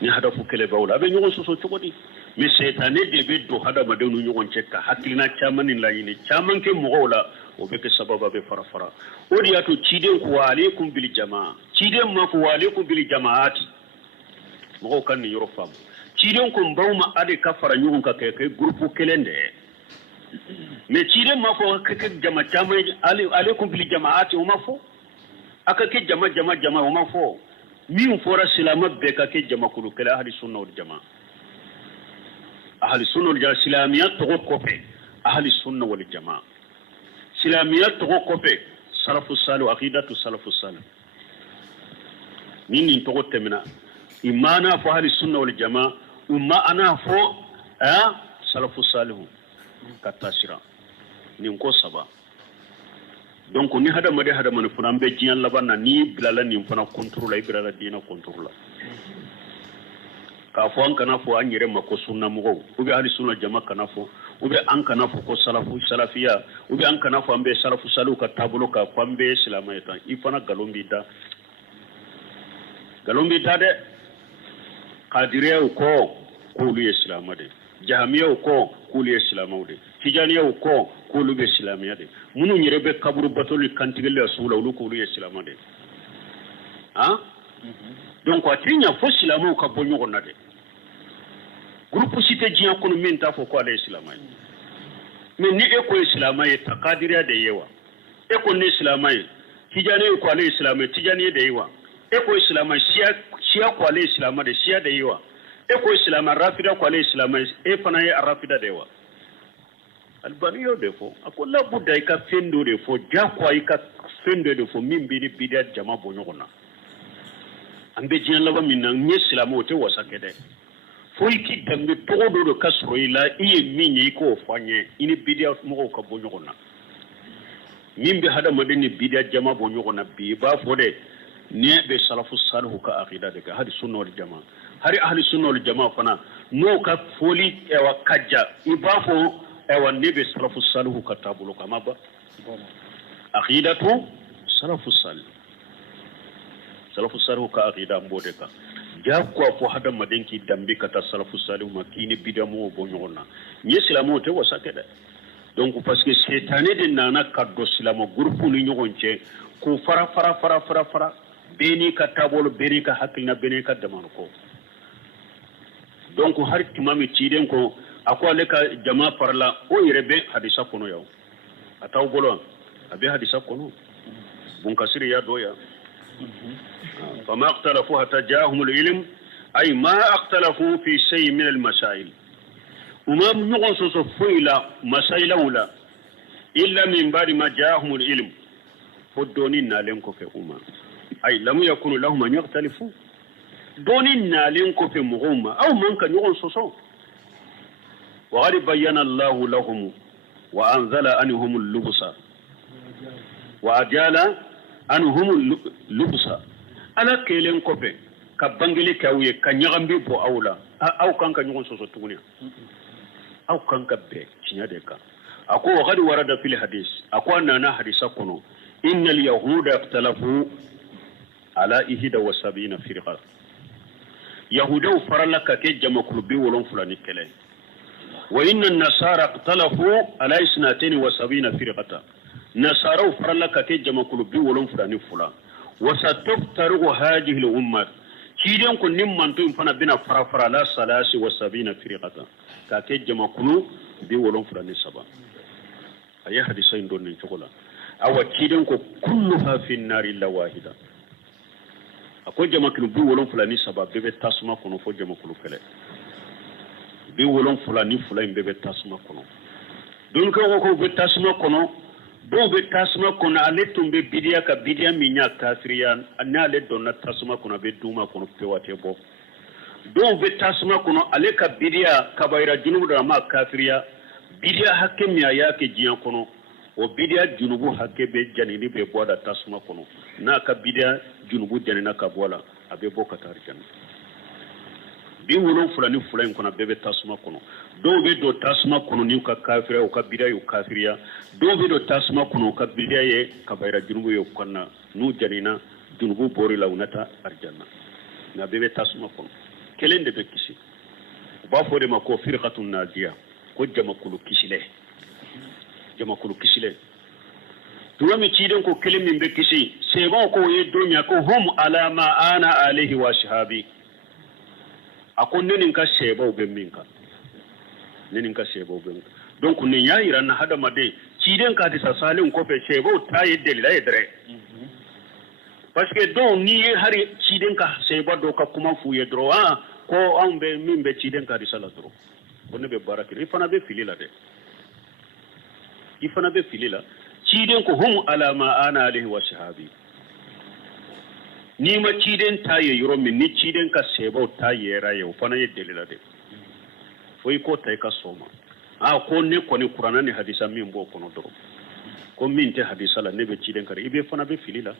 ni hada fu kele bawla be ñogon soso cogodi mais seytane de be do hada ma de nu ñogon cekka hakkilina chamanin la yini chaman ke mo wala o be ke sababa be fara fara o di ato ciden ko alaikum bil jamaa ciden ma ko alaikum bil jamaati mo kan ni yoro fam ciden ko mbawma ade ka fara ñogon ka ke groupe kelende mais ciden ma ko ke jama chama alaikum bil jamaati o ma fo aka ke jama o ma fo min fora silama be ka ke jama kulu kala ahli sunna wal jamaa ahli sunna wal jamaa islamiyat to ko fe ahli sunna wal jamaa islamiyat to ko fe salafu salih aqidatu salafu salih min to ko temina imana fo ahli sunna wal jamaa umma ana fo salafu salih katashira nin ko saba donc ni hada man fana be jiyan labanna ni bilala ni fana contrôle ay bilala dina contrôle ka fo an kana fo an yere mako sunna mugo ubi ahli sunna jama kana fo ubi an kana fo ko salafiya ubi an kana fo ambe salafu salu ka tabulo ka kwambe islamayta ifana galombi de qadiriya ko kulu islamade jahamiya ko kulu islamade tijaniya ko kulu be islamiya de munu nyere be kaburu batoli kantigele asula ulu kulu islamade donc atinya fo islamu ka bonyo gonna de groupe cité jiya kono min ta fo ko ala islamay mais ni e ko islamay ta qadiriya de yewa e ko ni islamay tijaniya ko ala islamay tijaniya de yewa e ko islamay siya ko ala islamade siya de yewa e ko islamay rafida ko ala islamay e fana ya rafida de yewa albaniyo de fo akola budda ika fendo de fo jakwa ika fendo de fo min bidi bidia jama bonyo kona ambe jiyan laba minna nye islamu te wasakede fo iki dambe todo do kasro ila iye minye iko fanye ini bidia mo ka bonyo kona min be hada madeni bidia jama bonyo kona bi ba fo de ne be salafu salhu ka aqida de ka hadi sunna wal jamaa hari ahli sunna wal jamaa fana no ka foli e wa kajja ibafo ewa nebe salafu salihu katabulo kama ba aqidatu salafu salihu ka aqida mbode ka jakwa fo hada madenki dambi kata salafu salihu makini bidamu bonyona ni islamu te wasakede donc parce que setane de nana kaddo islamu groupe ni nyogonche ko fara beni katabolo beni ka hakilna beni ka damano ko donc har timami tiden ko akwa leka jama parla o yerebe hadisa kono yaw ataw bolo abi hadisa kono bun kasiri ya doya fama aqtalafu hatta jaahum al-ilm ay ma aqtalafu fi shay min al-masail umam nugon so fuila masaila wala illa min ba'di ma jaahum al-ilm fodoni nalen ko fe ay lam yakunu lahum an yaqtalifu doni nalen ko fe muhumma aw man ka nugon so وقد بين الله لهم وأنزل عنهم اللبس وأجال عنهم اللبس ألا كيلين كوبي كبانجلي كاوي كنيغامبي بو أولا أو كان كنيغون سوسو تونيا أو كان كبي تشنياديكا أكو وقد ورد في الحديث أكو أننا حديثا كنو إن اليهود اختلفوا على 71 فرقة يهودا فرلك كي جمع كلبي ولون فلاني كلي وإن النصارى اختلفوا على 72 فرقة نصارى فرلك كي جمع كلبي ولون فلاني فلا وستفترق هذه الأمة كيدون كن نمان تو فنا بنا فرافرا لا 73 فرقة كي جمع كلبي ولون فلاني سبا أي حديثين دون نشغلا أو كيدون كلها في النار إلا واحدة أكو جمع كلبي ولون فلاني سبا بيبي تاسما كنو فو جمع كلبي bi wolon fulani fulain bebe tasma kono don ko be tasma kono do be tasma kono ale tumbe bidia ka bidia minya kafiriya anale donna tasma kono be duma kono pewate bo do be tasma kono ale ka bidia kabaira junubu da ma kafiriya bidia hakemiya yake jiyan kono o bidia junubu hakke be janini be boda tasma kono na ka bidia junubu janina ka bola abe bo katar janna bi wolon fulani fulain kono bebe tasma kono do be do tasma kono ni ka kafira o ka bidia yo kafiriya do be do tasma kono ka bidia ye kabaira junubu yo konna nu janina junubu bori launata arjanna na bebe tasuma kono kelen de be kisi ba fo de ma ko firqatun najiya ko jamakulu kisile tuwami ciden ko kelen min be kisi sebo ko ye donya ko hum ala ma ana alaihi wa shahabi akon nenin ka sebo be minka donc ne yaira na hada made ciden ka disa salin ko fe sebo ta yedde la yedre parce que don ni hari ciden ka sebo do ka kuma fu ye droit ko ambe min be ciden ka disa la dro bonne be baraki ifana be filila ciden ko hum ala ma ana alaihi wa shahabi ni ma ciden ta ye yoro min ni ciden ka sebo ta ye ra ye fana ye delila de foi ko tay ka soma ko ne ko ni qur'ana ni hadisa min bo kono do ko min te hadisa la ne be ciden kare ibe fana be filila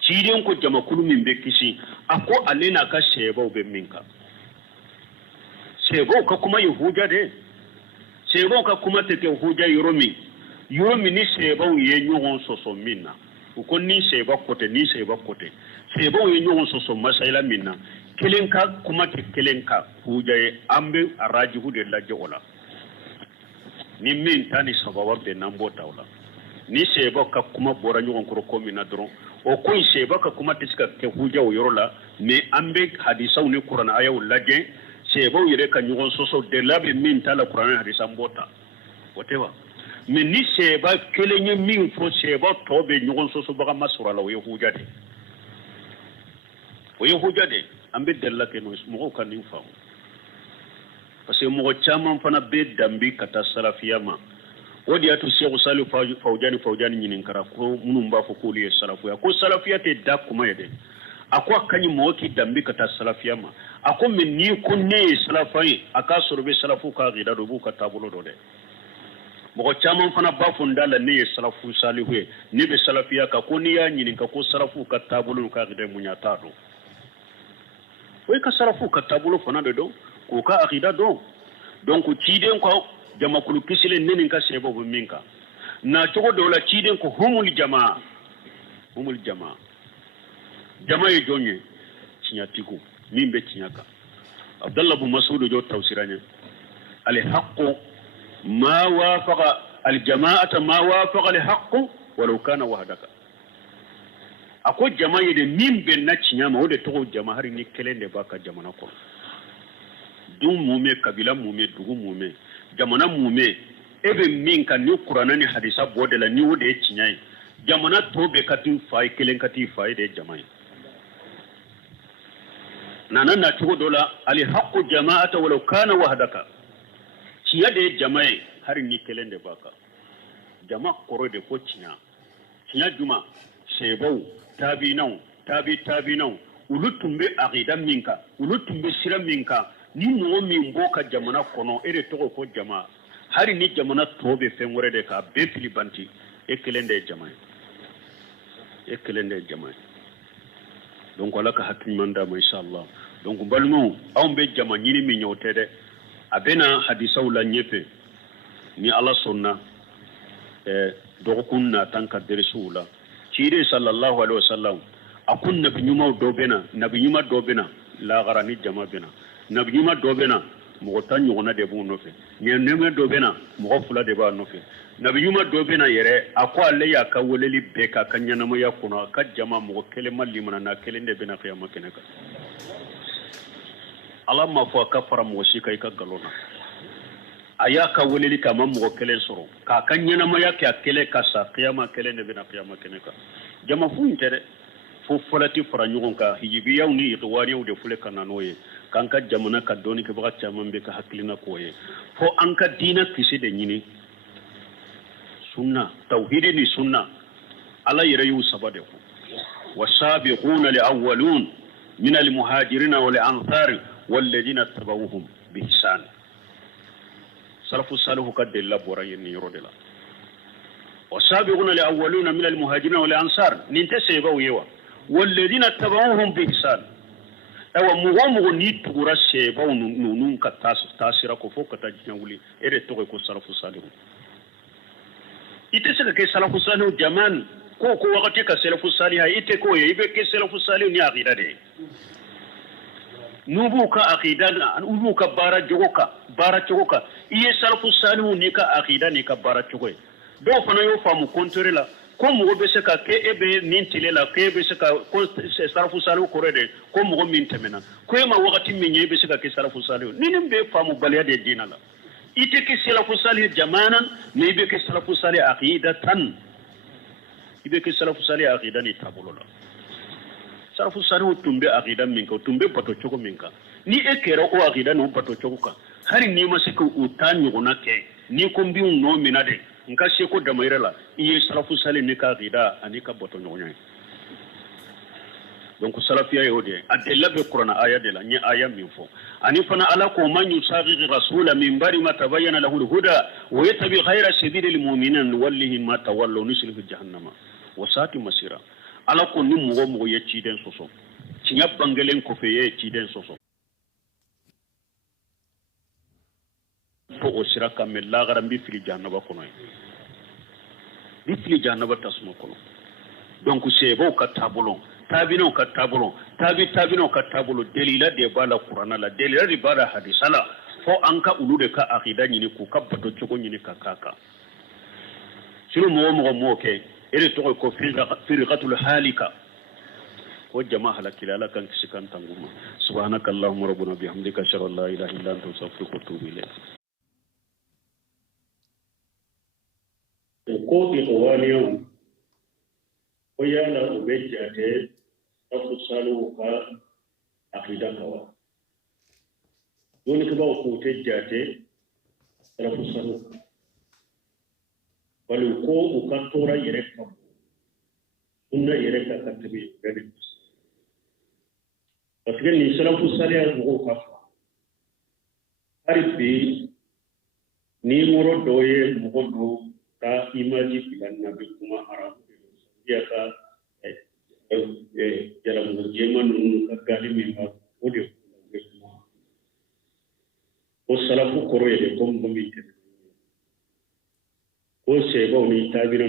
ciden ko jama kulu min be kisi ako alena ka sebo be minka sebo ka kuma yahuda de sebo ka kuma te ke huja yoro min ni seba ye ɲɔgɔn sɔsɔ min na u ko ni seba kote seba ye ɲɔgɔn sɔsɔ masayila min na kelen ka kuma tɛ kelen ka huja ye an bɛ arajihu de lajɛ o la ni min ta ni sababa bɛn n'an b'o ta o la ni seba ka kuma bɔra ɲɔgɔn kɔrɔ ko min na dɔrɔn o ko in seba ka kuma tɛ se ka kɛ huja o yɔrɔ la mais an bɛ hadisaw ni kuranɛ ayaw lajɛ sebaw yɛrɛ ka ɲɔgɔn sɔsɔ de la bɛ min ta la kuranɛ hadisa an b'o ta o tɛ wa mais ni seba kelen ye min fɔ seba tɔ bɛ ɲɔgɔn sɔsɔbaga ma sɔrɔ a la o ye huja de an bɛ dalila kɛ mɔgɔw ka nin faamu parce que mɔgɔ caman fana bɛ danbi ka taa salafiya ma o de y'a to Seku Salihu Fawjani ɲininkara ko minnu b'a fɔ k'olu ye salafiya ko salafiya tɛ da kuma ye dɛ a ko a ka ɲi mɔgɔ k'i danbi ka taa salafiya ma a ko mais n'i ko ne ye salafa ye a k'a sɔrɔ bɛ salafu ka aqida dɔ b'u ka taabolo dɔ dɛ mɔgɔ caman fana b'a fɔ n da la ne ye salafu salihu ye ne bɛ salafiya kan ko n'i y'a ɲininka ko salafu ka taabolo ka aqida mun y'a t'a dɔn o ye ka salafu ka taabolo fana de dɔn k'o ka aqida dɔn donc ciden ko jamakulu kisilen ne nin ka sɛbɛw bɛ min kan na cogo dɔw la ciden ko humul jama jama ye jɔn ye tiɲɛtigiw min bɛ tiɲɛ kan abdallah bin mas'ud jɔ tawsira ɲɛ al haqqu ما وافق الجماعة ما وافق الحق ولو كان وحدك أكو جماعة دي مين بيننا تشيما ودي تقو جماعة هري نكلين دي باكا جماعة كون دون مومي كبيلة مومي دوغو مومي جماعة مومي ebe min kan ni qur'ana ni hadisa bodela ni wode tshnyai jamana tobe kati fay kelen kati fay de jamai nana na tugo dola ali haqqu jama'ata walau kana wahdaka ciya de jama'i har ni kelen de baka jama koro de ko ciya juma sebau tabinau ulutumbe aqida minka ulutumbe sira minka ni mo min boka jamana kono ere to ko jama har ni jamana tobe fen wore de ka be filibanti e kelen de jama'i donc wala ka hatin manda ma inshallah donc balmu aw be jama nyini mi nyote de abena hadisaw la nyefe ni ala sunna dogokun na tanka dersu la cire sallallahu alaihi wasallam akun nabi nyuma do bena la garani jama bena nabi nyuma do bena mo tan nyona de bu no fe neme do bena mo fula de ba no fe nabi nyuma do bena yere akwa alle ya ka woleli be ka kanyana mo ya kuno ka jama mo kele malli mana na kele de bena khiyama keneka Allah ma fo ka fara mo shi kai ka galona aya ka woleli ka mammo kelen soro ka kanyana ma yake akele ka sa qiyama kele ne bina qiyama keneka jama fu intere fu folati fara nyugon ka hijibi yawni itwani de fule kana noye kan ka jamana ka doni ke baga chama be ka haklina koye fo an ka dina kisi de nyini sunna tauhidi ni sunna ala yere yu sabade ko wasabiquna li awwalun min al muhajirin wal ansar والذين اتبعوهم بإحسان سلف الصالح قد الله برين يرودلا والسابقون الأولون من المهاجرين والأنصار ننتسي بويوا والذين اتبعوهم بإحسان أو مغمغ نيتورا سيباو نونون كتاسرا كفوك تجنولي إرتوغي كو سلف الصالح إتسك كي سلف الصالح جمان كو وقتك سلف الصالح إتكو يبكي سلف الصالح نياغيرا دي nubu ka aqida nubu ka bara jogoka iye salafu salihu ni ka aqida ni ka bara jogoy do fana yo famu kontre la ko mo be se ka ke ebe min tile la ke be se ka ko salafu salihu ko rede ko mo min temena ko ma wakati min ye be se ka ke salafu salihu ni be famu baliya de dina la ite ke salafu salihu jamanan ni be ke salafu salihu aqidatan ibe ke salafu salihu aqida ni tabulo la salafu salihu tumbe aqida minka tumbe bato choko minka ni ekera o aqida no bato choko ka hari ni masiko utanyo gonake ni kombi no minade nka sheko damaire la iye salafu salihu ni ka aqida ani ka bato nyonya donc salafiya yode adella be qur'ana aya de la ni aya min fo ani fana ala ko man yusaghi rasula min bari ma tabayyana lahu al-huda wa yattabi ghayra sabilil mu'minin wallahi ma tawallu nuslihu jahannama wa sa'at masira ala ko ni mo ye ciden soso cinya bangelen ko fe ye ciden soso fo o sira kam la garam bi fili jahannaba kono bi fili jahannaba tasmo kono donc c'est bon ka tabulon tabino ka tabulo delila de bala qur'ana la delila de bala hadisala fo anka ulude ka aqida nyini ku kabbato chogo nyini ka kaka suru mo ke ere to ko firqatul halika ko jama'a halakilala kan kisikan tanguma subhanakallahumma rabbuna bihamdika ashhadu an la ilaha illa anta astaghfiruka wa atubu ilayk ko bi qawaniyo ko yana ubejate salafu salihu ka aqida kawa doni ka ba ko tejjate salafu salihu wala ko ka tora yere ka sunna yere ka tabi gadi parce que ni salafu salihu ko ka harbi ni moro doye mo ka imaji bilanna bi kuma arabu ya ka jaram jeman ka gali mi ma ode ko salafu koro ye ko mo mi te ko se ba ni tabira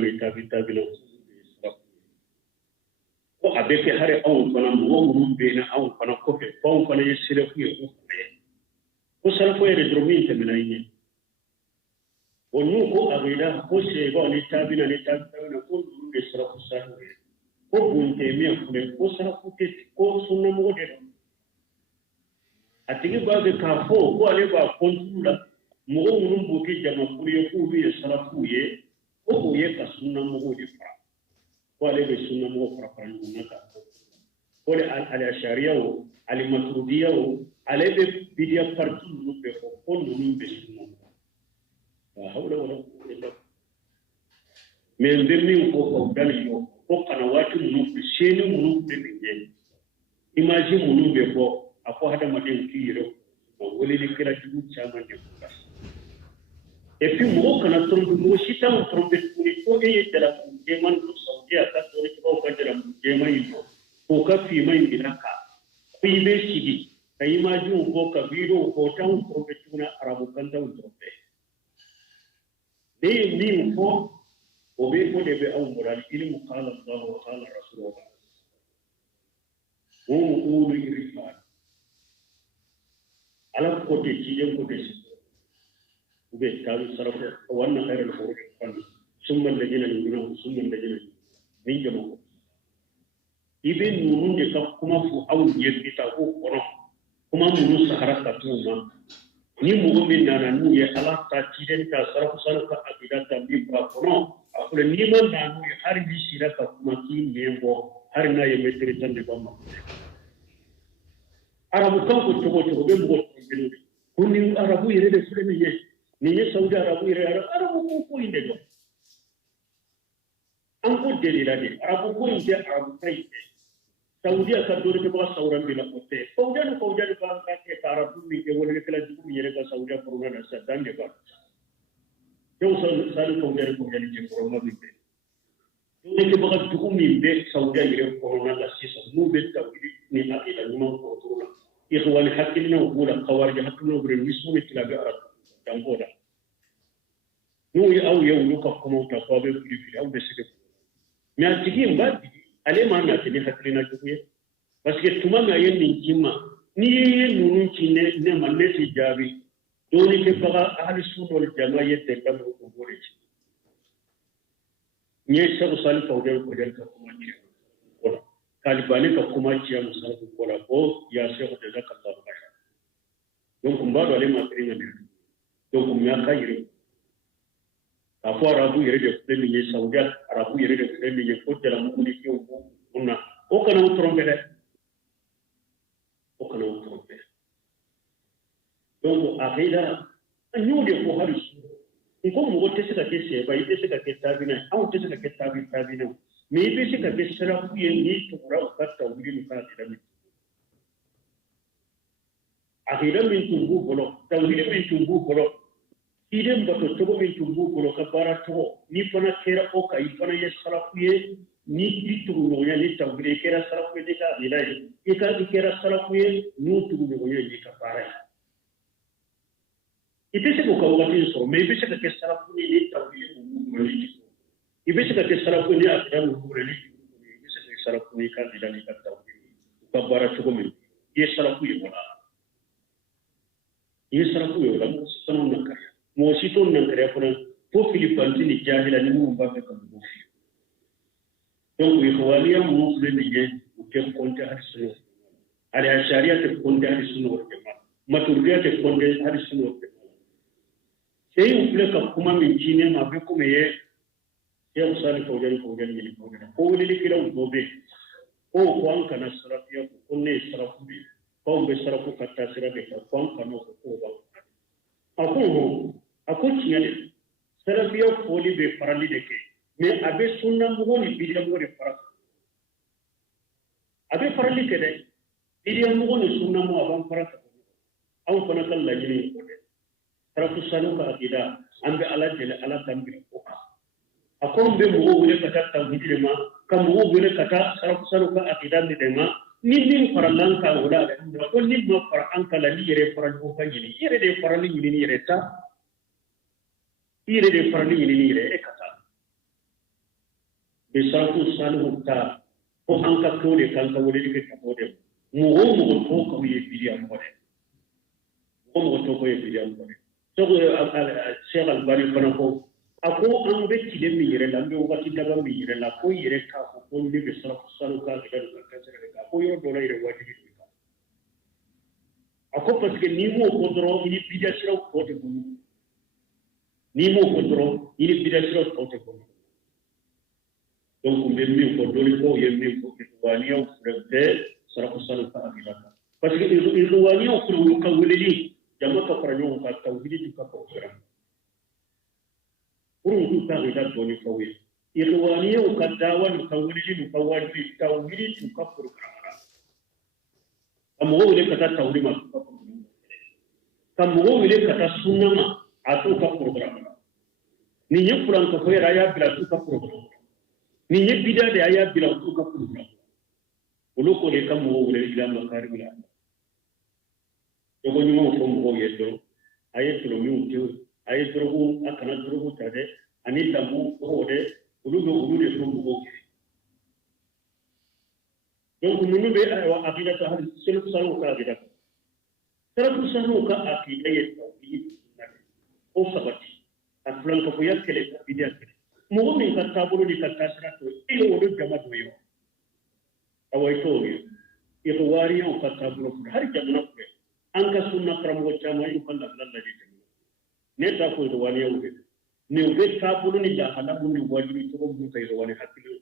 ko abeke hare awon fana mo mo be na awon fana ko fe awon fana ye sire ku ye ko salafu ye dromi te mina yin wonu ko abida ko se ba ni tabira ko be salafu salafu ko bunte mi ko salafu ke ko sunna mo de atigi ba be ka fo ko ale ba kontula mo ngum bu ke jama kuriye ku bi salafu ye ko ye ka sunna mo de fa ko ale be sunna mo fa fa ni ka ko le al ashariya o al matrudiya o ale be bidia partu no be ko no be sunna la hawla wala quwwata illa billah mais ndirni ko dali yo ko kana watu munu sheni munu de nge imagine munu be ko ako hada maden kiro ko woli ni kira jugu chama de ko et puis mo kana trompe mo shita mo trompe ko e dala ke man ko saudi aka to ni ko ka dala ke mai ko ka fi mai bilaka ko ibe shigi kai imagine ko ka biro ko tan trompe tuna arabu kan tan trompe de ni ko وبيقول بأمر العلم قال الله وقال رسوله هم أولو الإرفان على كوتي تيجي كوتي وبيتكلم صرفه وأن خير الخروج ثم الذين يؤمنون ثم الذين من جمعهم إبن نون يكفكما فو أو يبتاعو كنا كما منو سهرة كتوما ni mu'min nana nu ye ala ta tiden ta sarfu sarfa akida ta bi ba kono akule ni man nanu har bi sira ka kuma ki nembo har na ye metre tan de bamma arabu kan ko to be mo ko binu ko ni arabu yere de fule ni ye saudi arabu yere arabu ko inde do an ko delila de arabu ko inde arabu kai saudi ka dole ke ba sauran bila kote fawjan ba ka ke arabu ni ke wala kala jibu yere ka saudi corona da sadan de ba yo salu fawjan ni ke corona bi de dole ke ba jibu ni be saudi yere corona da sisa mu be tawidi ni akila ni man ko corona ikhwani hakilna wala qawarij hakilna bre mismu ni tilaga arab dangoda no ya au ya uluka kuma ta ko be fili au be sike mi atigi mbadi ale mana tini hakilina jukuye parce que tuma ma yendi jima ni nunu ci ne man ne ci jaabi doni ke baga ahli sunna wal jamaa yette kam ko bore ci ñe sabu sal fawde ko den ka kuma ci ko kalibani ka kuma ci am sal ko la ko ya cheikh de zakallahu khair donc mbado ale ma tringa ne donc mi aka yire a fo arabu yire de ko ni ñe saudi arabu yire de ko ni ñe ko de la mu ni ci on o kana o trompe de o kana o trompe donc akida ñu de ko haris ko mo te saka ke se bai te saka ke tabina au te saka ke tabina me be saka ke sara ku ye ni to ra ka ta wuri ni ka da mi akida min tungu bolo ta wuri min tungu bolo ide mbato to min tungu bolo ka bara to ni fana kera o ka ifana ye sara ku ye ni itu no ya ni ta wuri kera sara ku ye ka ila ye ka kera sara ku ye no tu no ye ni ka bara ibese ko ka wati so me ibese ka sarafu ni tawili mu ni ibese ka sarafu ni akida mu ni ibese ka sarafu ni ka dila ni ka tawili ka bara chugo mi ye sarafu ye wala ye sarafu ye wala mo sanu na kare mo sito na kare ko fo filipanti ni jahila ni mu ba ka ko fi donc ye khawaliya mu le ni ye ke konte hadisu ali sharia te konte hadisu no maturdiya te konte hadisu no sai un fule ka kuma min cine ma be kuma ye ya usali fawjani ni fawjani ko wili kila udobe ko an kana sarafiya ko ne sarafu bi ko be sarafu katta sirabe ko an kana ko ba ako tinyale sarafiya foli be farali de ke me abe sunna mo ni bidiya mo de fara abe farali ke de bidiya mo ni sunna mo aban fara aw fana kan la yini ko de sarafu sanu ka akida ambe ala jele ala tambiri ko akon be mo wele kata tawhid ma kam mo wele kata sarafu sanu ka akida de ma ni min faralan ka wala da ko ni ma far an kala ni yere faral ko fanyini yere de faral ni ni yere ta yere de faral ni ni yere e kata be sarafu sanu ka ko an ka ko de kan ka wele ke ta ko de mo to ko ye bidiya mo de mo to ko ye bidiya mo de so Sheikh Albani fana ko ako an be kide mi yere la be wakati daga mi yere la ko yere ka ko ni be sanu ka ga ka sere ka ko yo dola yere wajibi ka ako parce que ni mo ko dro ni bidia sira ko te ko ni mo ko dro ni bidia sira ko te ko donc be mi ko doli ko ye mi ko wani o frente sara ko sanu ka abila parce que il wani o ko ka weleli jama ka fara ɲɔgɔn kan tawhidi ka program pour tu ka ida doni fawe irwaniyo ka dawan ka wulidi ka wadi tawhidi ka program amu wole ka tawhidi ma kam mo wole ka sunna ma ato ka program ni nye fulan ka foya ya bila tu ka program ni nye bida de ya bila tu ka program olo ko le kam mo wole ila makari bila ko nyuma ko mo yedo ayetro mi uti ayetro akana drogo tade ani tabu hode ulu de ko mo ke donc nunu be wa akida ta hal selu sanu ka akida selu sanu ka akida yeto o sabati aflan ko yakele bidia kele mo min ka tabulu di ka tasra to ile wodo jama do yo awai to yo wari yo ka tabulu har jamana ko an ka sunna karamo chama yu kan da lalla de ne ta ko do wani yau ne be ta bulu ni da halabu ni wajibi to mu kai do wani hakili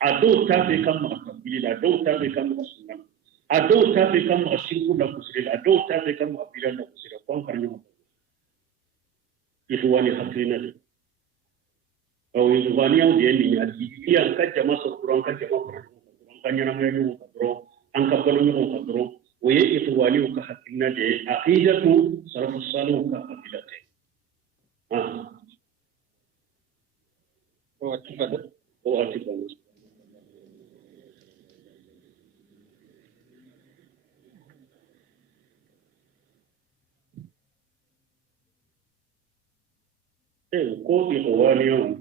ado ta be kam ma kabili da do ta be kam sunna ado ta be kam shirku da kusire ado ta be kam abila da kusire kon karnyo itu wani hakili na au itu wani yau de ni ya di an ka jama so kuran ka jama kuran ka nyana mai ni ko an ka balu ni ko ko ويئتواليو كحكينا دي عقيدة صرف الصالح كعقيدته هو أتبادل ko ikhwaniyo